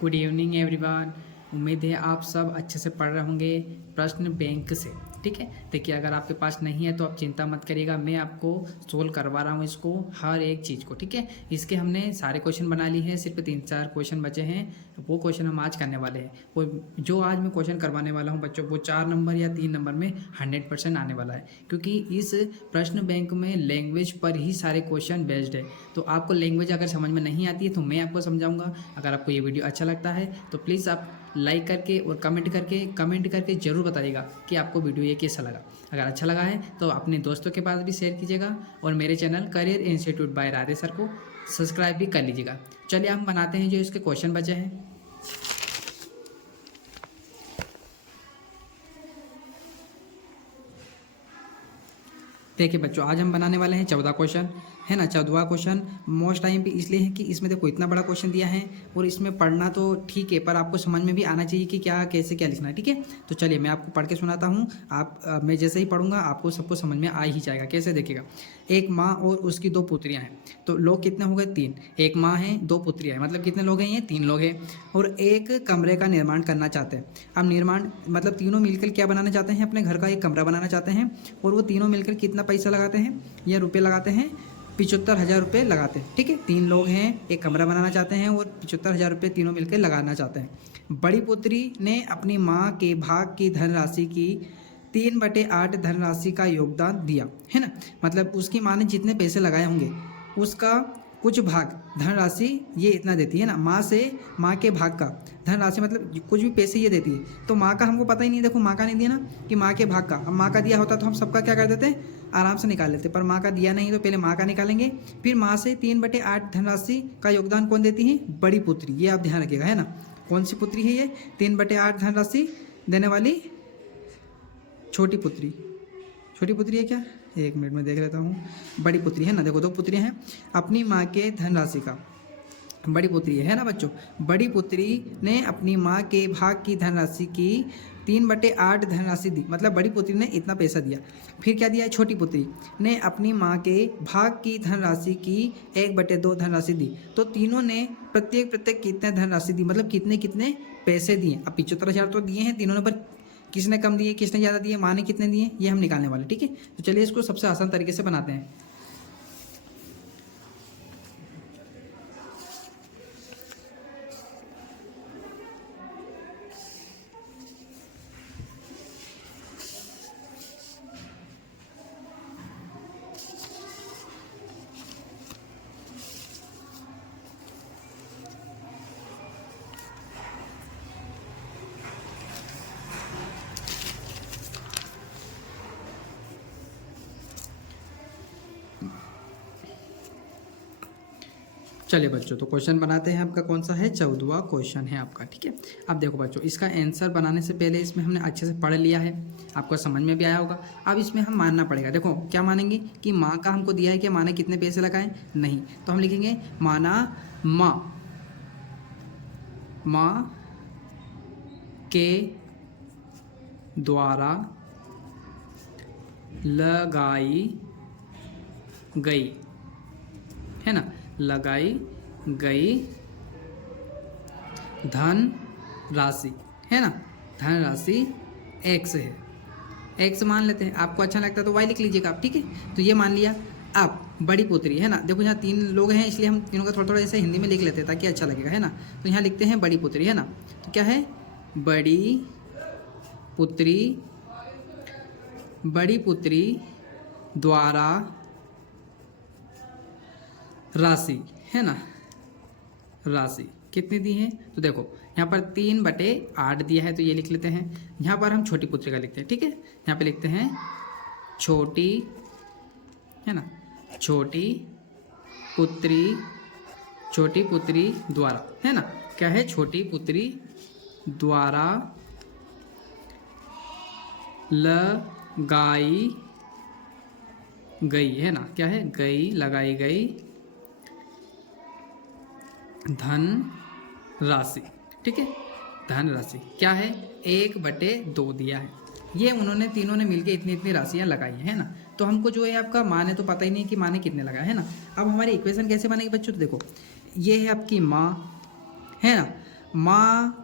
Good evening everyone. उम्मीद है आप सब अच्छे से पढ़ रहे होंगे प्रश्न बैंक से। ठीक है, देखिए अगर आपके पास नहीं है तो आप चिंता मत करिएगा, मैं आपको सोल्व करवा रहा हूँ इसको, हर एक चीज़ को। ठीक है, इसके हमने सारे क्वेश्चन बना लिए हैं, सिर्फ 3-4 क्वेश्चन बचे हैं, वो क्वेश्चन हम आज करने वाले हैं। वो जो आज मैं क्वेश्चन करवाने वाला हूँ बच्चों, वो 4 नंबर या 3 नंबर में 100% आने वाला है, क्योंकि इस प्रश्न बैंक में लैंग्वेज पर ही सारे क्वेश्चन बेस्ड है। तो आपको लैंग्वेज अगर समझ में नहीं आती है तो मैं आपको समझाऊंगा। अगर आपको ये वीडियो अच्छा लगता है तो प्लीज़ आप लाइक करके और कमेंट करके ज़रूर बताइएगा कि आपको वीडियो ये कैसा लगा। अगर अच्छा लगा है तो अपने दोस्तों के पास भी शेयर कीजिएगा और मेरे channel career institute by Radhe sir को सब्सक्राइब भी कर लीजिएगा। चलिए हम बनाते हैं जो इसके क्वेश्चन बचे हैं। देखिए बच्चों, आज हम बनाने वाले हैं 14 क्वेश्चन, है ना। 14वां क्वेश्चन मोस्ट टाइम पे इसलिए है कि इसमें देखो इतना बड़ा क्वेश्चन दिया है और इसमें पढ़ना तो ठीक है, पर आपको समझ में भी आना चाहिए कि क्या कैसे क्या लिखना है। ठीक है, तो चलिए मैं आपको पढ़ के सुनाता हूँ। मैं जैसे ही पढ़ूंगा आपको सबको समझ में आ ही जाएगा। कैसे देखिएगा, एक माँ और उसकी 2 पुत्रियाँ हैं, तो लोग कितने हो गए 3। एक माँ है 2 पुत्रियाँ हैं, मतलब कितने लोग हैं ये 3 लोग हैं, और एक कमरे का निर्माण करना चाहते हैं। अब निर्माण मतलब तीनों मिलकर क्या बनाना चाहते हैं, अपने घर का एक कमरा बनाना चाहते हैं, और वो तीनों मिलकर कितना पैसा लगाते हैं या रुपये लगाते हैं, 75,000 रुपये लगाते हैं। ठीक है, 3 लोग हैं, एक कमरा बनाना चाहते हैं और 75,000 रुपये तीनों मिलकर लगाना चाहते हैं। बड़ी पुत्री ने अपनी माँ के भाग की धनराशि की 3/8 धनराशि का योगदान दिया, है ना। मतलब उसकी माँ ने जितने पैसे लगाए होंगे उसका कुछ भाग धनराशि ये इतना देती है ना, माँ के भाग का धनराशि मतलब कुछ भी पैसे ये देती है। तो माँ का हमको पता ही नहीं, देखो माँ का नहीं दिया ना, कि माँ के भाग का। अब माँ का दिया होता तो हम सबका क्या कर देते, आराम से निकाल लेते, पर माँ का दिया नहीं तो पहले माँ का निकालेंगे, फिर माँ से 3/8 धनराशि का योगदान कौन देती है, बड़ी पुत्री। ये आप ध्यान रखिएगा, है ना। कौन सी पुत्री है ये 3/8 धनराशि देने वाली, छोटी पुत्री। छोटी पुत्री है क्या, एक मिनट में देख लेता हूँ। बड़ी पुत्री है ना, देखो 2 पुत्रियाँ हैं, अपनी माँ के धनराशि का बड़ी पुत्री है ना बच्चों। बड़ी पुत्री ने अपनी माँ के भाग की धनराशि की 3/8 धनराशि दी, मतलब बड़ी पुत्री ने इतना पैसा दिया। फिर क्या दिया है, छोटी पुत्री ने अपनी माँ के भाग की धनराशि की 1/2 धनराशि दी। तो तीनों ने प्रत्येक कितने धनराशि दी, मतलब कितने कितने पैसे दिए। अब 75,000 तो दिए हैं तीनों ने, पर किसने कम दिए किसने ज़्यादा दिए, माँ ने कितने दिए, ये हम निकालने वाले। ठीक है, तो चलिए इसको सबसे आसान तरीके से बनाते हैं। चलिए बच्चों, तो क्वेश्चन बनाते हैं। आपका कौन सा है, 14वां क्वेश्चन है आपका। ठीक है, अब देखो बच्चों, इसका आंसर बनाने से पहले इसमें हमने अच्छे से पढ़ लिया है, आपको समझ में भी आया होगा। अब इसमें हम मानना पड़ेगा। देखो क्या मानेंगे कि माँ का हमको दिया है कि माँ ने कितने पैसे लगाए, नहीं, तो हम लिखेंगे माना माँ के द्वारा लगाई गई, है ना, लगाई गई धन राशि, है ना, धन राशि एक्स है। एक्स मान लेते हैं, आपको अच्छा लगता है तो वाई लिख लीजिएगा आप। ठीक है, तो ये मान लिया। अब बड़ी पुत्री, है ना, देखो यहाँ 3 लोग हैं इसलिए हम तीनों का थोड़ा थोड़ा ऐसे हिंदी में लिख लेते हैं ताकि अच्छा लगेगा, है ना। तो यहाँ लिखते हैं बड़ी पुत्री, है ना, तो क्या है, बड़ी पुत्री द्वारा राशि, है ना, राशि कितनी दी है, तो देखो यहाँ पर 3/8 दिया है, तो ये लिख लेते हैं। यहाँ पर हम छोटी पुत्री का लिखते हैं। ठीक है, यहाँ पे लिखते हैं छोटी, है ना, छोटी पुत्री द्वारा, है ना, क्या है, छोटी पुत्री द्वारा लगाई गई, है ना, क्या है, लगाई गई धन राशि। ठीक है, धन राशि क्या है, 1/2 दिया है। ये उन्होंने तीनों ने मिलकर इतनी राशियां लगाई है ना। तो हमको जो है आपका माँ ने तो पता ही नहीं कि माँ ने कितने लगाया, है ना। अब हमारी इक्वेशन कैसे बनेगी बच्चों, तो देखो ये है आपकी माँ, है ना, माँ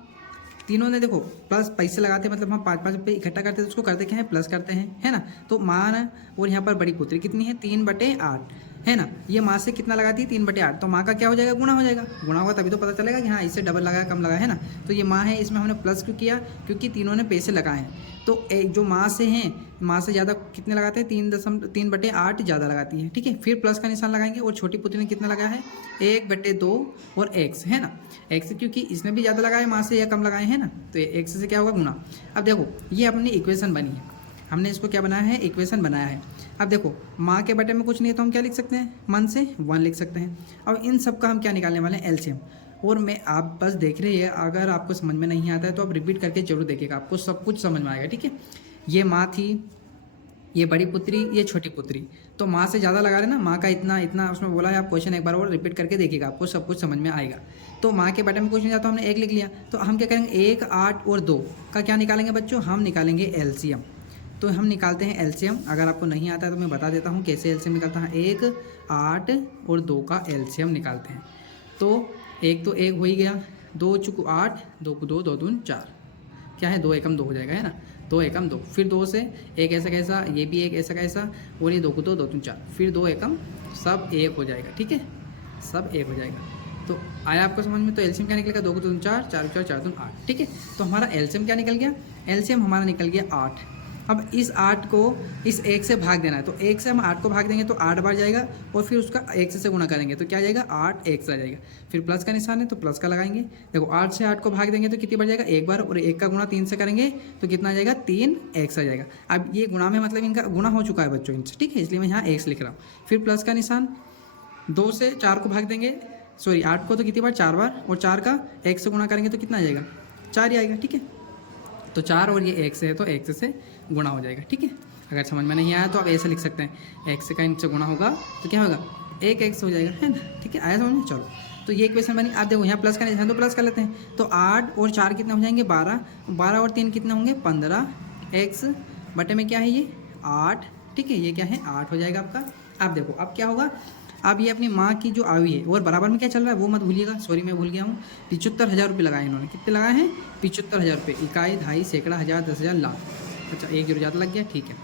तीनों ने देखो प्लस पैसे लगाते हैं, मतलब हम 5-5 रुपये इकट्ठा करते हैं तो उसको करते क्या है, प्लस करते हैं, है ना। तो माँ और यहाँ पर बड़ी पुत्री कितनी है, 3/8, है ना। ये माँ से कितना लगाती है, 3/8, तो माँ का क्या हो जाएगा, गुणा हो जाएगा। गुणा होगा तभी तो पता चलेगा कि हाँ इससे डबल लगा कम लगा, है ना। तो ये माँ है, इसमें हमने प्लस क्यों किया, क्योंकि तीनों ने पैसे लगाए हैं। तो जो माँ से हैं, माँ से ज़्यादा कितने लगाते हैं, 3/8 ज़्यादा लगाती है, ठीक है। फिर प्लस का निशान लगाएंगे और छोटी पुत्री ने कितना लगाया है, 1/2 और x, है ना। x क्योंकि इसने भी ज़्यादा लगाया माँ से या कम लगाए, है ना, तो x से क्या होगा, गुना। अब देखो ये अपनी इक्वेशन बनी है, हमने इसको क्या बनाया है, इक्वेशन बनाया है। अब देखो माँ के बटे में कुछ नहीं है तो हम क्या लिख सकते हैं, मन से 1 लिख सकते हैं। अब इन सब का हम क्या निकालने वाले हैं, एलसीएम। और मैं आप बस देख रहे हैं, अगर आपको समझ में नहीं आता है तो आप रिपीट करके जरूर देखिएगा, आपको सब कुछ समझ में आएगा, ठीक है। ये माँ थी, ये बड़ी पुत्री, ये छोटी पुत्री, तो माँ से ज़्यादा लगा रहे ना, माँ का इतना इतना उसमें बोला है। आप क्वेश्चन एक बार और रिपीट करके देखिएगा, आपको सब कुछ समझ में आएगा। तो माँ के बटे में कुछ नहीं जाता, हमने 1 लिख लिया, तो हम क्या करेंगे, 1, 8 और 2 का क्या निकालेंगे बच्चों, हम निकालेंगे एलसीएम। तो हम निकालते हैं एलसीएम। अगर आपको नहीं आता है तो मैं बता देता हूँ कैसे एलसीएम निकालता है। 1, 8 और 2 का एलसीएम निकालते हैं। तो 1 तो 1 हो ही गया, 2 चुकू 8, 2 को 2, 2 दून 4, क्या है 2 एकम 2 हो जाएगा, है ना। 2 एकम 2, फिर 2 से एक ऐसा कैसा, ये भी एक ऐसा कैसा, और ये 2 को 2, 2 दून 4, फिर 2 एकम सब 1 हो जाएगा, ठीक है, सब 1 हो जाएगा। तो आया आपको समझ में। तो एलसीएम क्या निकलेगा, 2 को 2 4, 4 4 4 दून 8, ठीक है। तो हमारा एलसीएम क्या निकल गया, एलसीएम हमारा निकल गया 8। अब इस 8 को इस 1 से भाग देना है, तो 1 से हम 8 को भाग देंगे तो 8 बार जाएगा, और फिर उसका 1 से गुणा करेंगे तो क्या आ जाएगा, 8 1 आ जाएगा। फिर प्लस का निशान है तो प्लस का लगाएंगे। देखो 8 से 8 को भाग देंगे तो कितनी बार जाएगा, 1 बार, और 1 का गुणा 3 से करेंगे तो कितना आ जाएगा, 3 x आ जाएगा। अब ये गुणा में मतलब इनका गुणा हो चुका है बच्चों इनसे, ठीक है, इसलिए मैं यहाँ x लिख रहा हूँ। फिर प्लस का निशान, 2 से 4 को भाग देंगे, सॉरी 8 को तो कितनी बार, 4 बार, और 4 का 1 से गुणा करेंगे तो कितना आ जाएगा, 4 ही आएगा, ठीक है। तो 4 और ये 1 से है तो 1 से गुणा हो जाएगा, ठीक है। अगर समझ में नहीं आया तो आप ऐसे लिख सकते हैं, x का इनसे गुणा होगा तो क्या होगा, 1x हो जाएगा, है ना, ठीक है। आया समझ में, चलो तो ये इक्वेशन बनी। आप देखो यहाँ प्लस का निशान तो प्लस कर लेते हैं, तो 8 और 4 कितने हो जाएंगे, 12, 12 और 3 कितने होंगे, 15, x बटे में क्या है ये 8, ठीक है, ये क्या है 8 हो जाएगा आपका। अब देखो अब क्या होगा, अब ये अपनी माँ की जो आई है और बराबर में क्या चल रहा है वो मत भूलिएगा, सॉरी मैं भूल गया हूँ। 75,000 रुपये लगाए इन्होंने, कितने लगाए हैं, 75,000 रुपये, इकाई, दहाई, सैकड़ा, हज़ार, 10,000, लाख। अच्छा 1 जीरो ज़्यादा लग गया, ठीक है,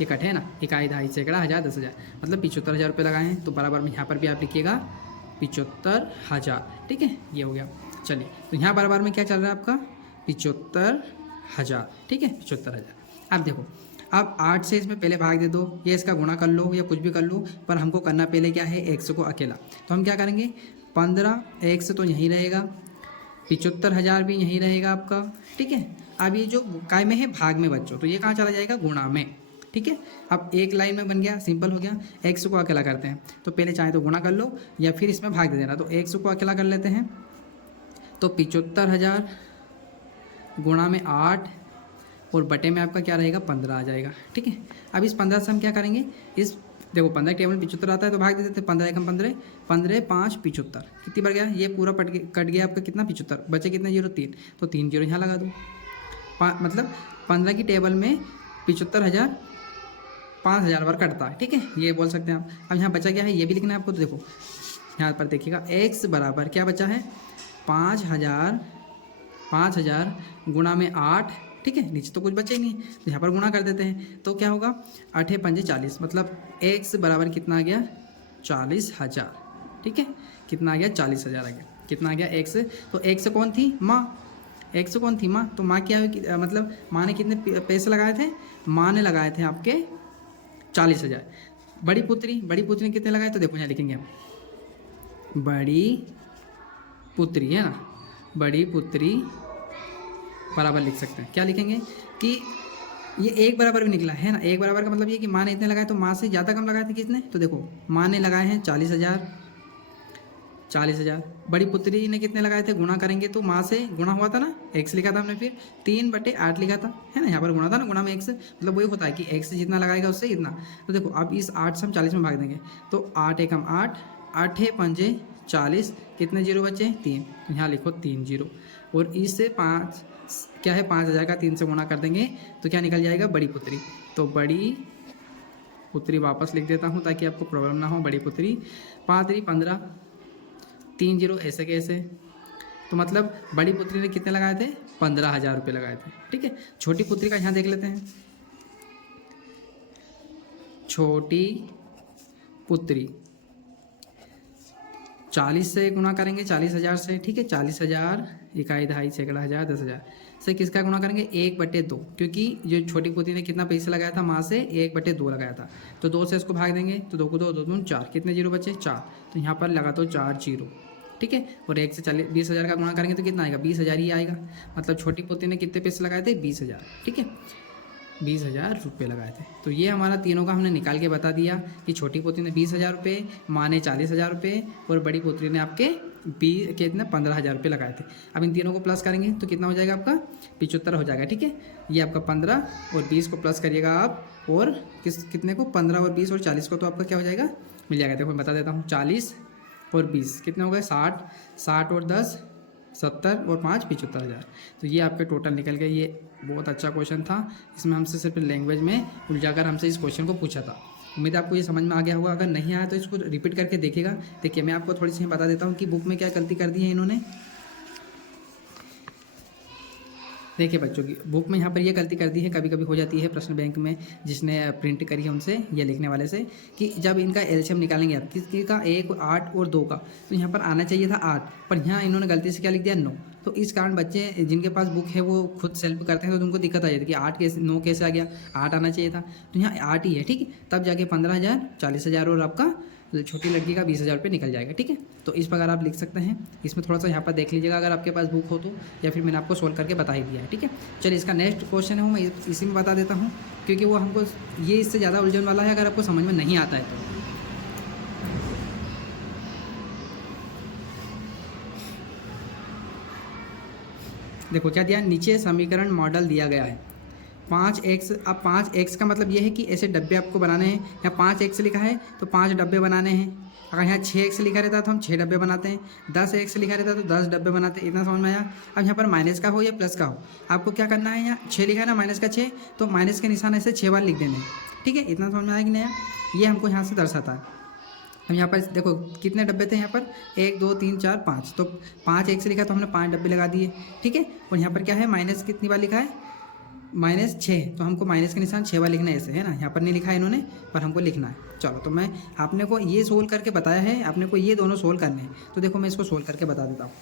ये कट है ना, इकाई, दहाई, सैकड़ा, हज़ार, 10,000, मतलब 75,000 रुपये लगाए हैं। तो बराबर में यहाँ पर भी आप लिखिएगा 75,000, ठीक है, ये हो गया। चलिए तो यहाँ बराबर में क्या चल रहा है आपका, 75,000, ठीक है, 75,000। अब देखो अब 8 से इसमें पहले भाग दे दो, या इसका गुणा कर लो या कुछ भी कर लो, पर हमको करना पहले क्या है, x को अकेला। तो हम क्या करेंगे, 15 x तो यहीं रहेगा, 75,000 भी यहीं रहेगा आपका, ठीक है। अब ये जो काय में है भाग में बच्चों, तो ये कहाँ चला जाएगा, गुणा में, ठीक है। अब एक लाइन में बन गया, सिंपल हो गया। x को अकेला करते हैं, तो पहले चाहे तो गुणा कर लो या फिर इसमें भाग दे देना। तो x को अकेला कर लेते हैं, तो 75,000 गुणा में 8 और बटे में आपका क्या रहेगा, 15 आ जाएगा, ठीक है। अब इस 15 से हम क्या करेंगे, इस देखो 15 टेबल 75 आता है तो भाग दे देते हैं, 15 एकम 15, 15 5 75, कितनी बार गया, ये पूरा कट गया आपका कितना, 75, बचे कितना, 0 3, तो 3 जीरो यहाँ लगा दो, मतलब 15 की टेबल में 75,000 5,000 बार कटता है, ठीक है, ये बोल सकते हैं आप। अब यहाँ बचा क्या है, ये भी लिखना है आपको। तो देखो यहाँ पर देखिएगा x बराबर क्या बचा है, 5,000 गुणा में 8, ठीक है, नीचे तो कुछ बचे ही नहीं, तो यहाँ पर गुणा कर देते हैं। तो क्या होगा, 8 5 40, मतलब x बराबर कितना आ गया, 40,000, ठीक है, कितना आ गया, 40,000 आ गया, कितना आ गया x। तो x कौन थी, माँ, x कौन थी, माँ। तो माँ क्या हुई, मतलब माँ ने कितने पैसे लगाए थे, माँ ने लगाए थे आपके 40,000। बड़ी पुत्री ने कितने लगाए, तो देखो यहाँ लिखेंगे हम, बड़ी पुत्री, है ना, बड़ी पुत्री बराबर लिख सकते हैं, क्या लिखेंगे कि ये 1 बराबर भी निकला है ना। 1 बराबर का मतलब ये कि माँ ने इतने लगाए, तो माँ से ज़्यादा कम लगाए थे किसने, तो देखो माँ ने लगाए हैं 40,000। बड़ी पुत्री ने कितने लगाए थे, गुणा करेंगे तो माँ से गुणा हुआ था ना, x लिखा था हमने, फिर 3/8 लिखा था, है ना, यहाँ पर गुणा था ना, गुणा में x, मतलब वही होता है कि x जितना लगाएगा उससे इतना। तो देखो अब इस 8 से हम 40 में भाग देंगे, तो 8 एकम 8, 8 5 40, कितने जीरो बचे, 3, तो यहाँ लिखो 3 जीरो, और इससे 5 क्या है, 5,000 का 3 से गुणा कर देंगे तो क्या निकल जाएगा, बड़ी पुत्री। तो बड़ी पुत्री वापस लिख देता हूँ ताकि आपको प्रॉब्लम ना हो, बड़ी पुत्री, 5 3 15, 3 जीरो ऐसे कैसे, तो मतलब बड़ी पुत्री ने कितने लगाए थे, 15,000 रुपये लगाए थे। ठीक है, छोटी पुत्री का यहाँ देख लेते हैं। छोटी पुत्री 40 से गुणा करेंगे, 40,000 से। ठीक है, 40,000 इकाई दहाई सैकड़ा हज़ार 10,000 से किसका गुणा करेंगे, 1/2, क्योंकि जो छोटी पुत्री ने कितना पैसा लगाया था माँ से, 1/2 लगाया था। तो 2 से इसको भाग देंगे तो 2 को 2, 2 दूनी 4, कितने जीरो बचे, 4। तो यहाँ पर लगा तो 4 जीरो। ठीक है, और 1 से 20,000 का गुणा करेंगे तो कितना आएगा, 20,000 ही आएगा। मतलब छोटी पुत्री ने कितने पैसे लगाए थे, 20,000। ठीक है, 20,000 रुपये लगाए थे। तो ये हमारा तीनों का हमने निकाल के बता दिया कि छोटी पुत्री ने 20,000 रुपये, माँ ने 40,000 रुपये और बड़ी पुत्री ने आपके कितने 15,000 रुपये लगाए थे। अब इन तीनों को प्लस करेंगे तो कितना हो जाएगा आपका, 75 हो जाएगा। ठीक है, ये आपका 15 और 20 को प्लस करिएगा आप, और कितने को, 15 और 20 और 40 को, तो आपका क्या हो जाएगा, मिल जाएगा। देखो मैं बता देता हूँ, 40 और 20 कितने हो गए, 60, 60 और 10 70 और 5 75,000। तो ये आपके टोटल निकल गए। ये बहुत अच्छा क्वेश्चन था, इसमें हमसे सिर्फ लैंग्वेज में उलझाकर हमसे इस क्वेश्चन को पूछा था। उम्मीद है आपको ये समझ में आ गया होगा। अगर नहीं आया तो इसको रिपीट करके देखिएगा। देखिए मैं आपको थोड़ी सी बता देता हूँ कि बुक में क्या गलती कर दी है इन्होंने। देखिए बच्चों की बुक में यहाँ पर ये गलती कर दी है, कभी कभी हो जाती है प्रश्न बैंक में, जिसने प्रिंट करी है उनसे या लिखने वाले से, कि जब इनका एलसीएम निकालेंगे आप किसकी का, 1, 8 और 2 का, तो यहाँ पर आना चाहिए था 8, पर यहाँ इन्होंने गलती से क्या लिख दिया, 9। तो इस कारण बच्चे जिनके पास बुक है वो खुद सेल्फ करते हैं तो उनको दिक्कत आ जाती है कि 8 कैसे 9 कैसे आ गया, 8 आना चाहिए था। तो यहाँ 8 ही है। ठीक है, तब जाके 15,000, 40,000 और आपका छोटी लड़की का 20,000 रुपये निकल जाएगा। ठीक है, तो इस प्रकार आप लिख सकते हैं। इसमें थोड़ा सा यहाँ पर देख लीजिएगा अगर आपके पास बुक हो तो, या फिर मैंने आपको सोल्व करके बता ही दिया है। ठीक है, चलिए इसका नेक्स्ट क्वेश्चन है वो मैं इसी में बता देता हूँ, क्योंकि वो हमको ये इससे ज़्यादा उलझन वाला है अगर आपको समझ में नहीं आता है तो। देखो क्या दिया, नीचे समीकरण मॉडल दिया गया है 5x। अब 5x का मतलब ये है कि ऐसे डब्बे आपको बनाने हैं। यहाँ 5x लिखा है तो 5 डब्बे बनाने हैं। अगर यहाँ 6x लिखा रहता तो हम 6 डब्बे बनाते हैं। 10x लिखा रहता तो 10 डब्बे बनाते हैं। इतना समझ में आया। अब यहाँ पर माइनस का हो या प्लस का हो, आपको क्या करना है, यहाँ 6 लिखा है ना, माइनस का 6, तो माइनस के निशान ऐसे 6 बार लिख देने हैं। ठीक है, इतना समझ में आया कि नहीं? ये हमको यहाँ से दर्शाता है। हम यहाँ पर देखो कितने डब्बे थे, यहाँ पर 1 2 3 4 5, तो 5x लिखा तो हमने 5 डब्बे लगा दिए। ठीक है, और यहाँ पर क्या है, माइनस कितनी बार लिखा है, -6, तो हमको माइनस के निशान 6 बार लिखना है ऐसे, है ना। यहाँ पर नहीं लिखा है इन्होंने, पर हमको लिखना है। चलो तो मैं आपने को ये सोल्व करके बताया है, आपने को ये दोनों सोल्व करने हैं। तो देखो मैं इसको सोल्व करके बता देता हूँ।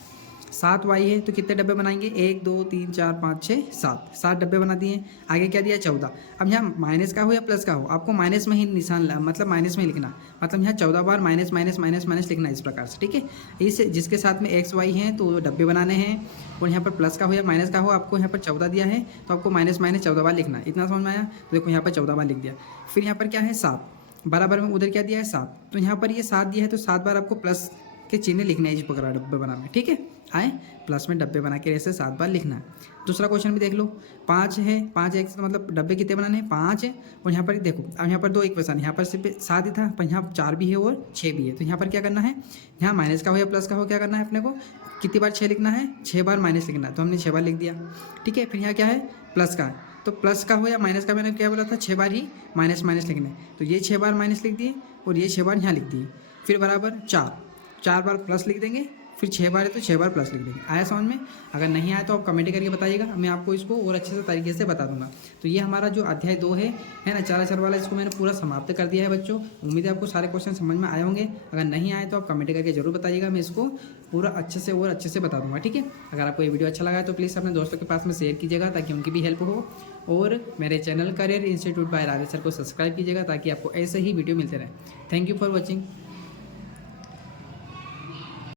7y है तो कितने डब्बे बनाएंगे, 1 2 3 4 5 6 7 डब्बे बना दिए। आगे क्या दिया, 14। अब यहाँ माइनस का हो या प्लस का हो, आपको माइनस में ही निशान मतलब माइनस में ही लिखना, मतलब यहाँ 14 बार माइनस माइनस माइनस माइनस लिखना है इस प्रकार से। ठीक है, इस जिसके साथ में x y हैं तो डब्बे बनाने हैं, और यहाँ पर प्लस का हो या माइनस का हो, आपको यहाँ पर 14 दिया है तो आपको माइनस माइनस 14 बार लिखना है। इतना समझ में आया। तो देखो यहाँ पर 14 बार लिख दिया। फिर यहाँ पर क्या है, 7 बराबर में उधर क्या दिया है, 7, तो यहाँ पर ये 7 दिया है तो 7 बार आपको प्लस के चिन्ह लिखने हैं इस प्रकार डब्बे बनाने। ठीक है, आए प्लस में डब्बे बना के ऐसे 7 बार लिखना है। दूसरा क्वेश्चन भी देख लो, 5 है, 5x तो मतलब डब्बे कितने बनाने हैं, 5 है। और यहाँ पर देखो, अब यहाँ पर 2 इक्वेशन, यहाँ पर सिर्फ 7 ही था, पर यहाँ 4 भी है और 6 भी है। तो यहाँ पर क्या करना है, यहाँ माइनस का हो या प्लस का हो, क्या करना है अपने को, कितनी बार 6 लिखना है, 6 बार माइनस लिखना है, तो हमने 6 बार लिख दिया। ठीक है, फिर यहाँ क्या है, प्लस का, तो प्लस का हो या माइनस का, मैंने क्या बोला था, 6 बार ही माइनस माइनस लिखना है, तो ये 6 बार माइनस लिख दिए और ये 6 बार यहाँ लिख दिए। फिर बराबर 4 बार प्लस लिख देंगे, फिर 6 बार है तो 6 बार प्लस लिख देंगे। आया समझ में? अगर नहीं आया तो आप कमेंट करके बताइएगा, मैं आपको इसको और अच्छे से तरीके से बता दूंगा। तो ये हमारा जो अध्याय 2 है ना, 4 वाला, इसको मैंने पूरा समाप्त कर दिया है बच्चों। उम्मीद है आपको सारे क्वेश्चन समझ में आए होंगे। अगर नहीं आए तो आप कमेंट करके जरूर बताइएगा, मैं इसको पूरा अच्छे से और अच्छे से बता दूंगा। ठीक है, अगर आपको ये वीडियो अच्छा लगा तो प्लीज़ अपने दोस्तों के पास में शेयर कीजिएगा ताकि उनकी भी हेल्प हो, और मेरे channel career institute by Radhe sir को सब्सक्राइब कीजिएगा ताकि आपको ऐसे ही वीडियो मिलते रहे। Thank you for watching.